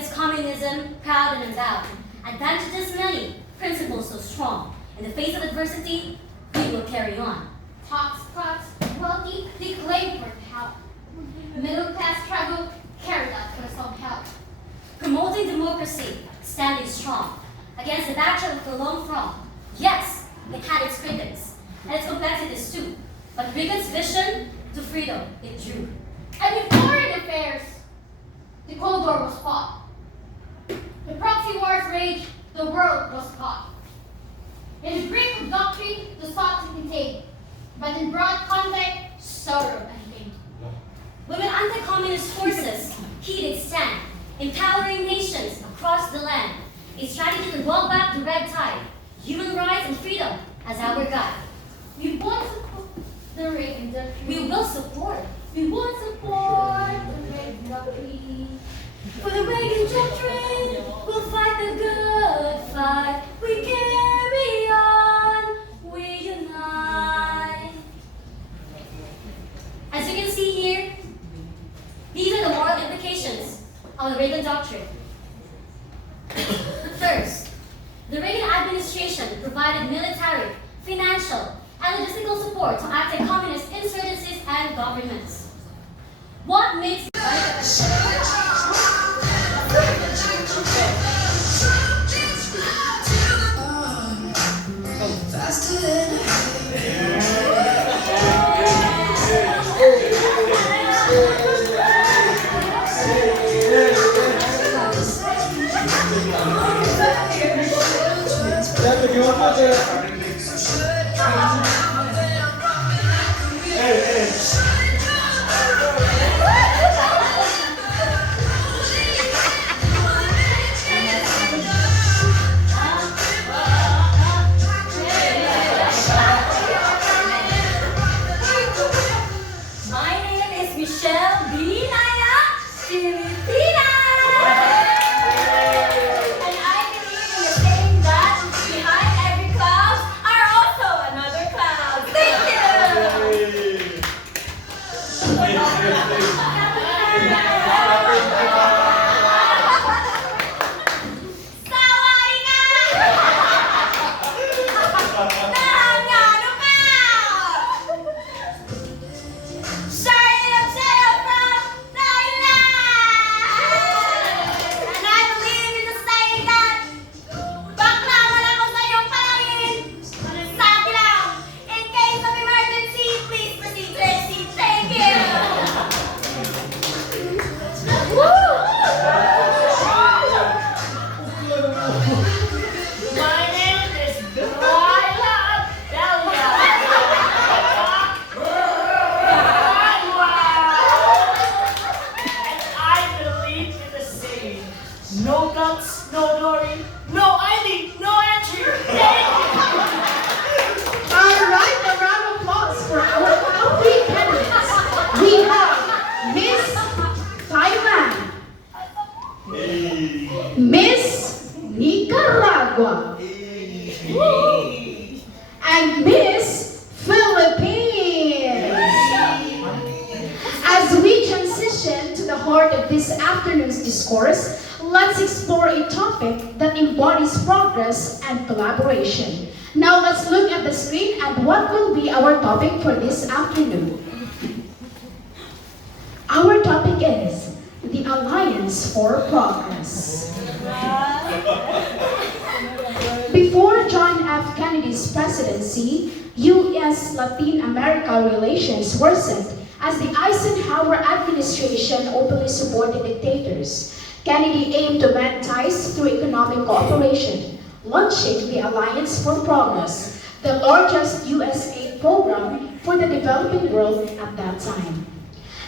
against communism, proud and endowed. Advantages many, principles so strong. In the face of adversity, we will carry on. Tax cuts, wealthy, they claim for help. Middle class struggle, carried out for some help. Promoting democracy, standing strong. Against the backdrop of the long throng. Yes, it had its critics, and its complexities too. But Reagan's vision to freedom, it drew. And in foreign affairs, the Cold War was fought. The proxy wars raged, the world was caught. In the brief of doctrine, the thoughts it contained, but in broad context, sorrow and pain. Women anti-communist forces, heeded stand, empowering nations across the land. A strategy to roll back the red tide, human rights and freedom as our guide. We won't support the Reagan doctrine. We will support. We won't support the Reagan doctrine. For the Reagan doctrine, we'll fight the good fight. We carry on, we unite. As you can see here, these are the moral implications of the Reagan doctrine. First, the Reagan administration provided military, financial, and logistical support to anti-communist insurgencies and governments. What makes no guts, no glory, no ID, no entry. Alright, a round of applause for our three candidates. We have Miss Thailand, Miss Nicaragua, and Miss Philippines. As we transition to the heart of this afternoon's discourse, let's explore a topic that embodies progress and collaboration. Now let's look at the screen and what will be our topic for this afternoon. Our topic is the Alliance for Progress. Before John F. Kennedy's presidency, U.S.-Latin America relations worsened as the Eisenhower administration openly supported dictators. Kennedy aimed to mend ties through economic cooperation, launching the Alliance for Progress, the largest U.S. aid program for the developing world at that time.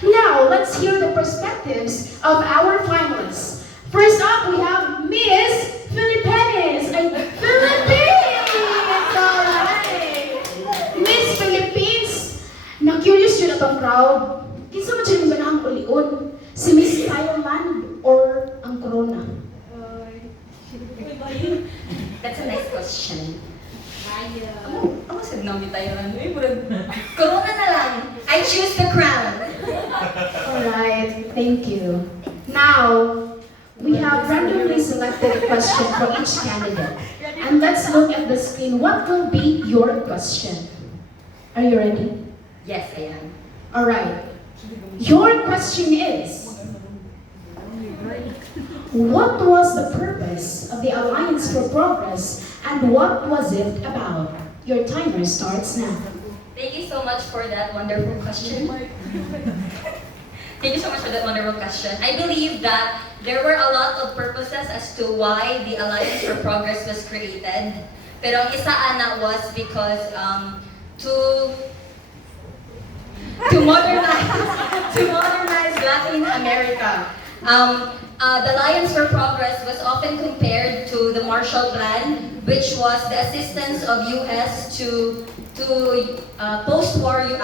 Now, let's hear the perspectives of our finalists. First up, we have Miss Philippines. Philippines! Alright! Miss Philippines, na-curious yun atong crowd. Kinsa man siya ba na ang ulion? Si Miss Thailand or ang Corona? That's a nice question. Ako said namin tayo lang. Corona na lang. I choose the crown. Alright, thank you. Now, we have selected a question for each candidate. And let's look at the screen. What will be your question? Are you ready? Yes, I am. All right. Your question is, what was the purpose of the Alliance for Progress and what was it about? Your timer starts now. Thank you so much for that wonderful question. Thank you so much for that wonderful question. I believe that there were a lot of purposes as to why the Alliance for Progress was created. Pero ang isa ana was because to modernize Latin America. The Alliance for Progress was often compared to the Marshall Plan, which was the assistance of U.S. to post-World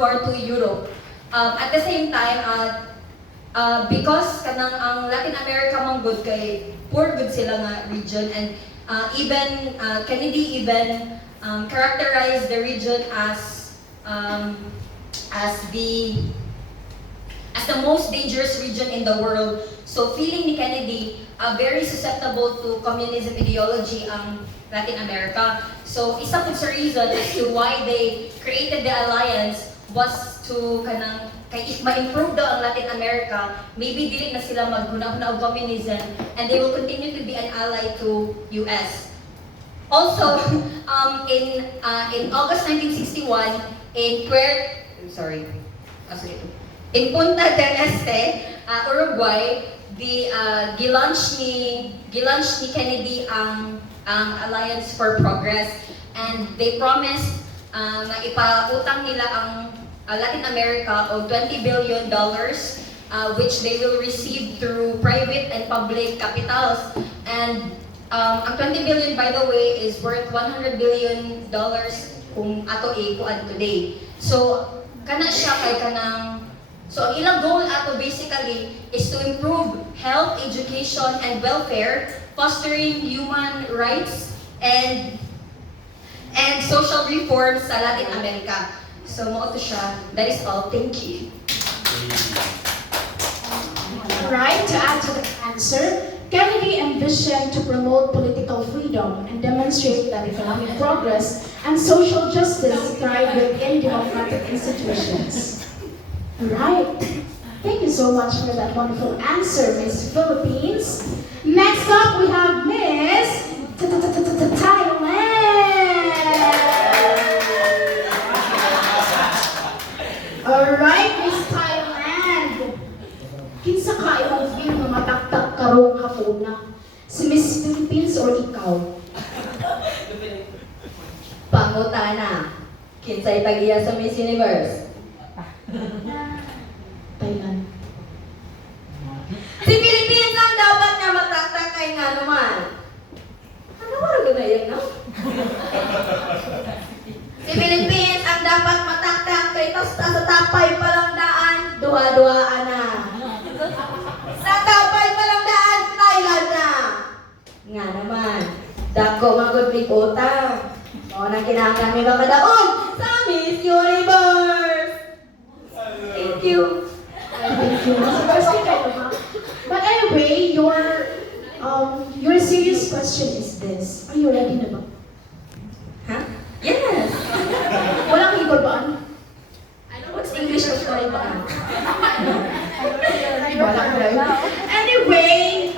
War II Europe. At the same time, because kanang ang Latin America manggod kay poor good sila nga region, and even Kennedy even characterized the region as the most dangerous region in the world. So feeling ni Kennedy, very susceptible to communism ideology ang Latin America. So isa po sa reason as to why they created the alliance was to kanang kay if ma-improve daw ang Latin America, maybe dili na sila maghuna-huna og communism and they will continue to be an ally to US. Also, in August 1961, in Punta del Este, Uruguay, gilaunch ni Kennedy ang Alliance for Progress, and they promised na ipautang nila ang Latin America of $20 billion, which they will receive through private and public capitals. And ang 20 billion, by the way, is worth $100 billion kung ato ikuan today. So kana siya kay kanang, so ang ilang goal ato basically is to improve health, education, and welfare, fostering human rights and social reforms sa Latin America. So mo to siya. That is all. Thank you. Right, to add to the answer, Kennedy envisioned to promote political freedom and demonstrate that economic progress and social justice thrive within democratic institutions. Right. Thank you so much for that wonderful answer, Miss Philippines. Next up, we have Miss Thailand. Alright, Miss Thailand. Kinsa ka imong feel na mataktak karong hapuna? Si Miss Philippines or ikaw? Pangutana. Kinsay tagiya sa Miss Universe? Thailand. Si Philippines ang dapat nga mataktak kay nga naman. Ano wala na yan, no? Si Philippines ang dapat mataktak kay tas sa tapay palang daan, duha-duhaan na. Sa tapay palang daan, Thailand na. Nga naman, dako magod mi kota. O na kinahanglan mi ba kadaon sa Miss Universe. Thank you. Thank you. But anyway, your serious question is this. Are you ready na ba? Huh? Yes. Walang igor ba? What's English of sorry ba? Anyway,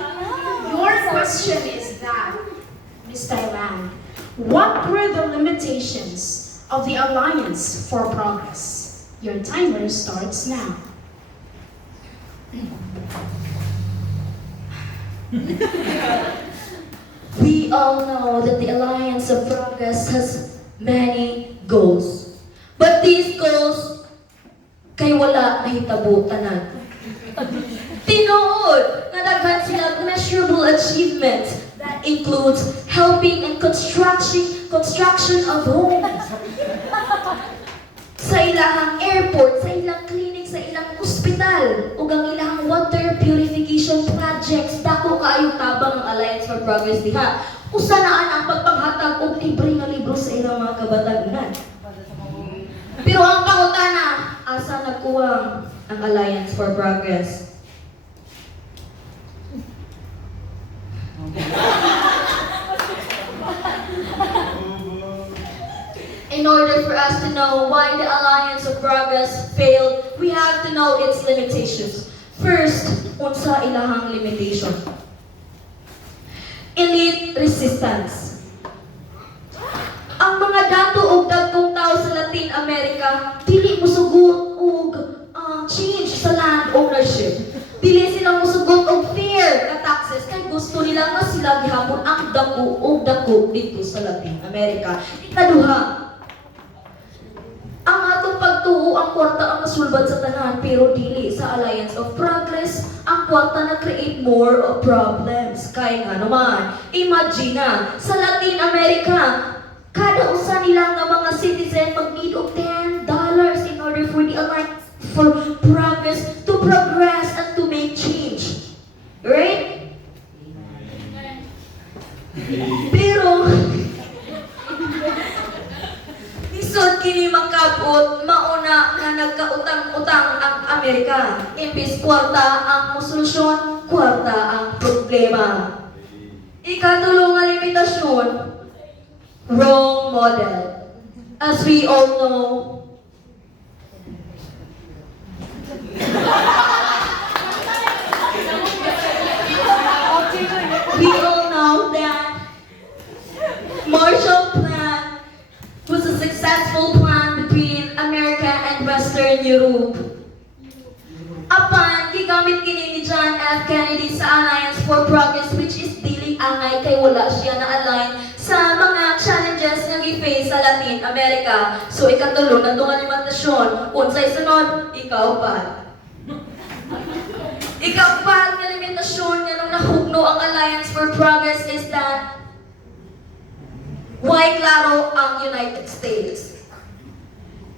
your question is that, Miss Thailand, what were the limitations of the Alliance for Progress? Your timer starts now. We all know that the Alliance of Progress has many goals. But these goals, kay wala mahitabo tanan. Tinuod nga daghan sila measurable achievements that includes helping in construction of homes, sa ilahang airport, sa ilang clinic, sa ilang ospital, ug ang ilang water purification projects. Dako kaayong tabang ang Alliance for Progress diha. Usa naan ang pagpanghatag og libre nga libro sa ilang mga kabatagan. Pero ang pangutana, asa nagkuwang ang Alliance for Progress? us to know why the Alliance of Progress failed, we have to know its limitations. First, unsa ilahang limitation? Elite resistance. Ang mga dato ug dagkong tao sa Latin America dili mosugot og change sa land ownership. Dili sila mosugot og fair na taxes kay gusto nila nga sila gihapon ang dako og dako dito sa Latin America. Ikaduha, ang atong pagtuo ang kwarta ang nasulbad sa tanan pero dili sa Alliance of Progress ang kwarta na create more of problems. Kaya nga naman, imagine na, sa Latin America, kada usa nila nga mga citizen mag-need of $10 in order for the Alliance for Progress to progress and to make change. Right? Pero, isod kini makabot, mauna nga nagkautang-utang ang Amerika. Imbis kwarta ang solusyon, kwarta ang problema. Ikatulo nga limitasyon, wrong model. As we all know, that Marshall Plan was a successful plan between America and Western Europe. Apan, gigamit kini ni John F. Kennedy sa Alliance for Progress, which is dili angay kay wala siya na align sa mga challenges nga gi-face sa Latin America. So ikatulo na itong alimentasyon, unsay sunod, ikaw pa. Ikaw pa nga limitasyon nga nung nahugno ang Alliance for Progress is that why klaro ang United States?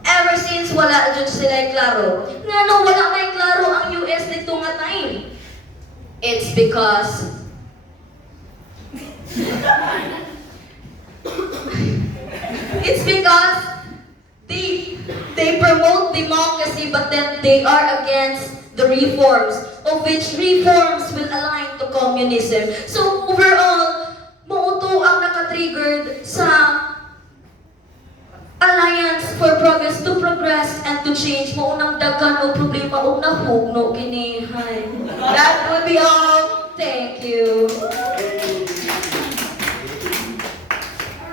Ever since wala dyan sila klaro. Nga nung wala may klaro ang US dito nga time. It's because they promote democracy but then they are against the reforms, of which reforms will align to communism. So overall, mauto ang nakatriggered sa Alliance for Progress to progress and to change. Maunang daghan o problema o nahugno kini. That would be all. Thank you.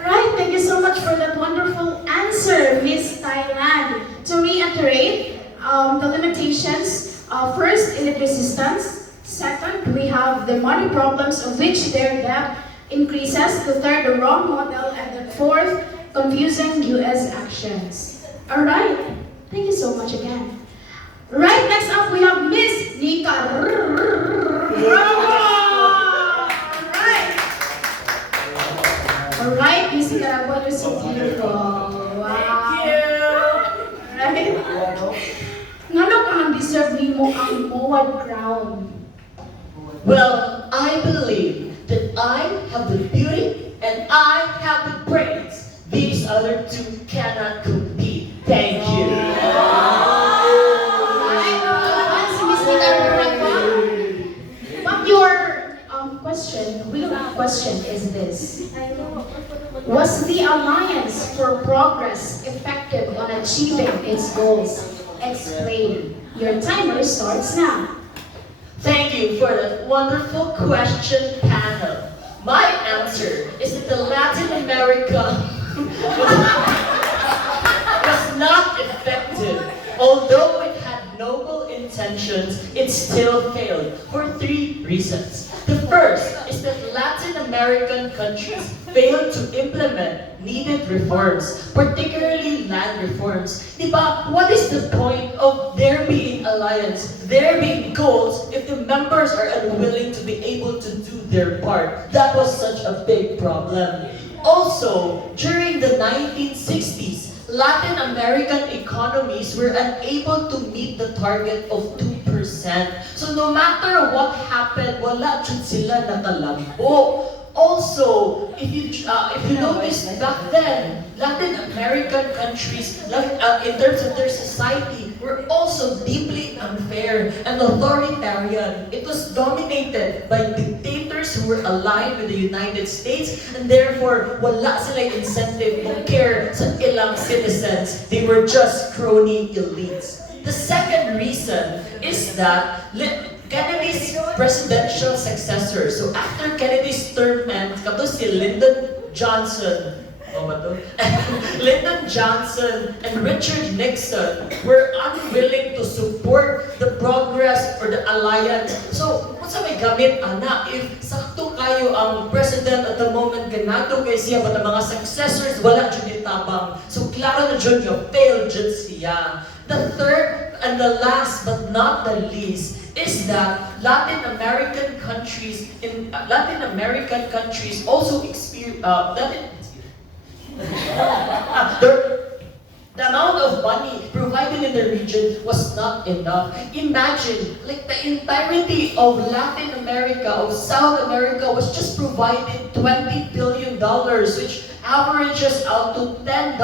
Alright, thank you so much for that wonderful answer, Miss Thailand. To reiterate, the limitations, first, elite resistance. Second, we have the money problems of which their debt increases. The third, the wrong model. And the fourth, confusing U.S. actions. Alright, thank you so much again. Right, next up we have Miss Nicaragua. Alright, Miss Nicaragua, you're so beautiful. Wow. Thank you. Alright. Ngano ka ang deserve nimo ang MOAD crown? Well, I believe that I have the beauty and I have the brains. These other two cannot compete. Thank you. Alright, Miss Nicaragua. But your real question is this. Was the Alliance for Progress effective on achieving its goals? Explain. Your timer starts now. Thank you for that wonderful question, panel. My answer is that the Latin America was not effective. Although it had noble intentions, it still failed for 3 reasons. The first is that Latin American countries failed to implement needed reforms, particularly land reforms. Diba, what is the point of there being alliance, there being goals, if the members are unwilling to be able to do their part? That was such a big problem. Also, during the 1960s, Latin American economies were unable to meet the target of 2%. So no matter what happened, wala jud sila nakalabo. Also, if you notice back then, Latin American countries, in terms of their society, were also deeply unfair and authoritarian. It was dominated by dictators members who were aligned with the United States, and therefore wala silang incentive to care sa ilang citizens. They were just crony elites. The second reason is that Kennedy's presidential successor, so after Kennedy's term ends, kato si Lyndon Johnson, Lyndon Johnson and Richard Nixon were unwilling to support the progress or the alliance. So, kung sa may gamit, ana, if sakto kayo ang president at the moment, ganado kay siya, but ang mga successors, wala dyan tabang. So, klaro na dyan yung failed dyan siya. The third and the last but not the least is that Latin American countries also experience the amount of money provided in the region was not enough. Imagine, like the entirety of Latin America, of South America, was just provided $20 billion, which averages out to $10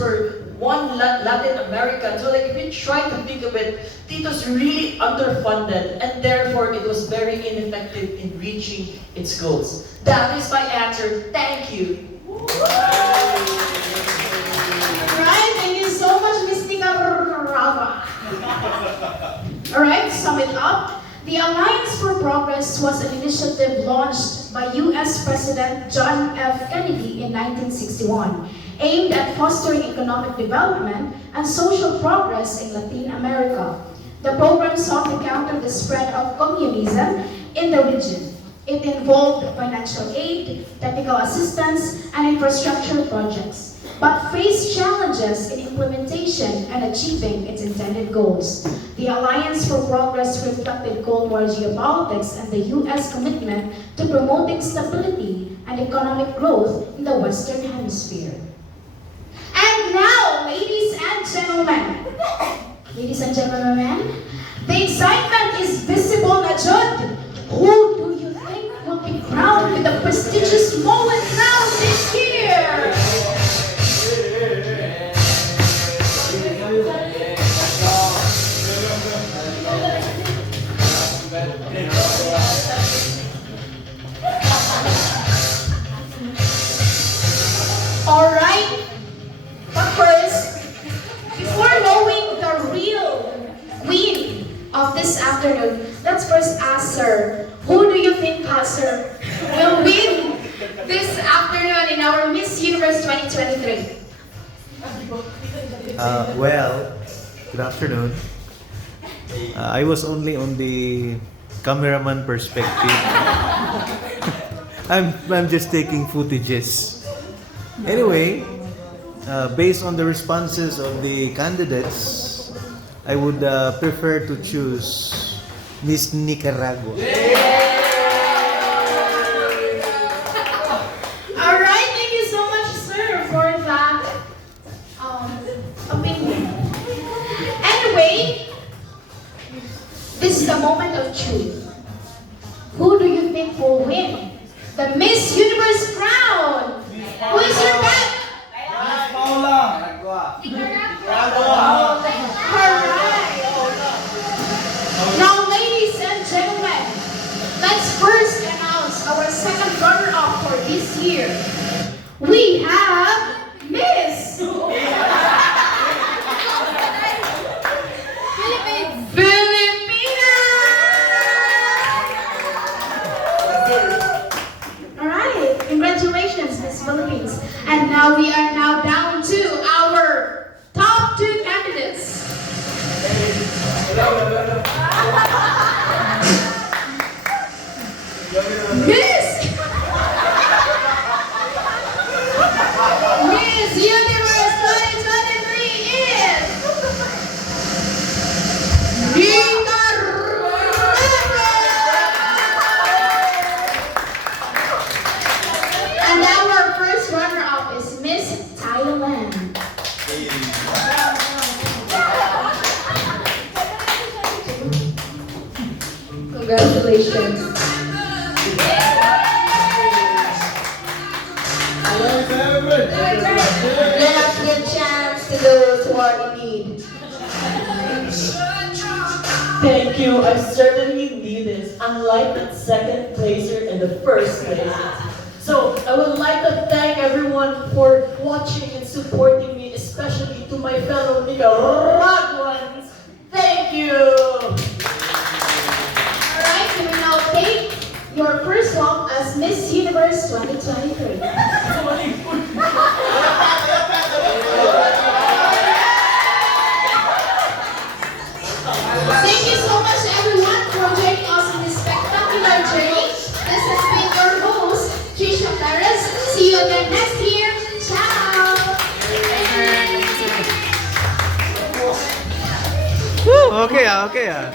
for one Latin American. So like if you try to think of it, Tito's really underfunded, and therefore it was very ineffective in reaching its goals. That is my answer. Thank you. Alright, thank you so much, Ms. Nicaragua. Alright, to sum it up, the Alliance for Progress was an initiative launched by U.S. President John F. Kennedy in 1961, aimed at fostering economic development and social progress in Latin America. The program sought to counter the spread of communism in the region. It involved financial aid, technical assistance, and infrastructure projects, but faced challenges in implementation and achieving its intended goals. The Alliance for Progress reflected Cold War geopolitics and the U.S. commitment to promoting stability and economic growth in the Western Hemisphere. And now, ladies and gentlemen, the excitement is visible na jud. Who do you think will be crowned with the prestigious Mullen Crown this year? Alright, but first, before knowing the real queen of this afternoon, let's first ask her, who do you think, sir, will win this afternoon in our Miss Universe 2023? Well, good afternoon. I was only on the cameraman perspective. I'm just taking footages. Anyway, based on the responses of the candidates, I would prefer to choose Miss Nicaragua. Alright, thank you so much, sir, for that opinion. Anyway, this is the moment of truth. Who do you think will win the Miss Universe crown? Who is your bet? Alright. Now, ladies and gentlemen, let's first announce our second runner-up for this year. We have Miss Filipina! Alright, congratulations, Miss Philippines. And now we are now down to our top two candidates. Miss Universe 2023 is and our first runner-up is Miss Thailand. Congratulations. Let us give chance to those who are in need. Thank you. I certainly need this, unlike that second placer and the first placer. So, I would like to thank everyone for watching and supporting me, especially to my fellow Nicaragua ones. Thank you! Alright, you will now take your first walk as Miss Universe 2023. Thank you so much everyone for joining us in this spectacular journey. This has been your host, Trisha Perez. See you again next year. Ciao! Okay ah.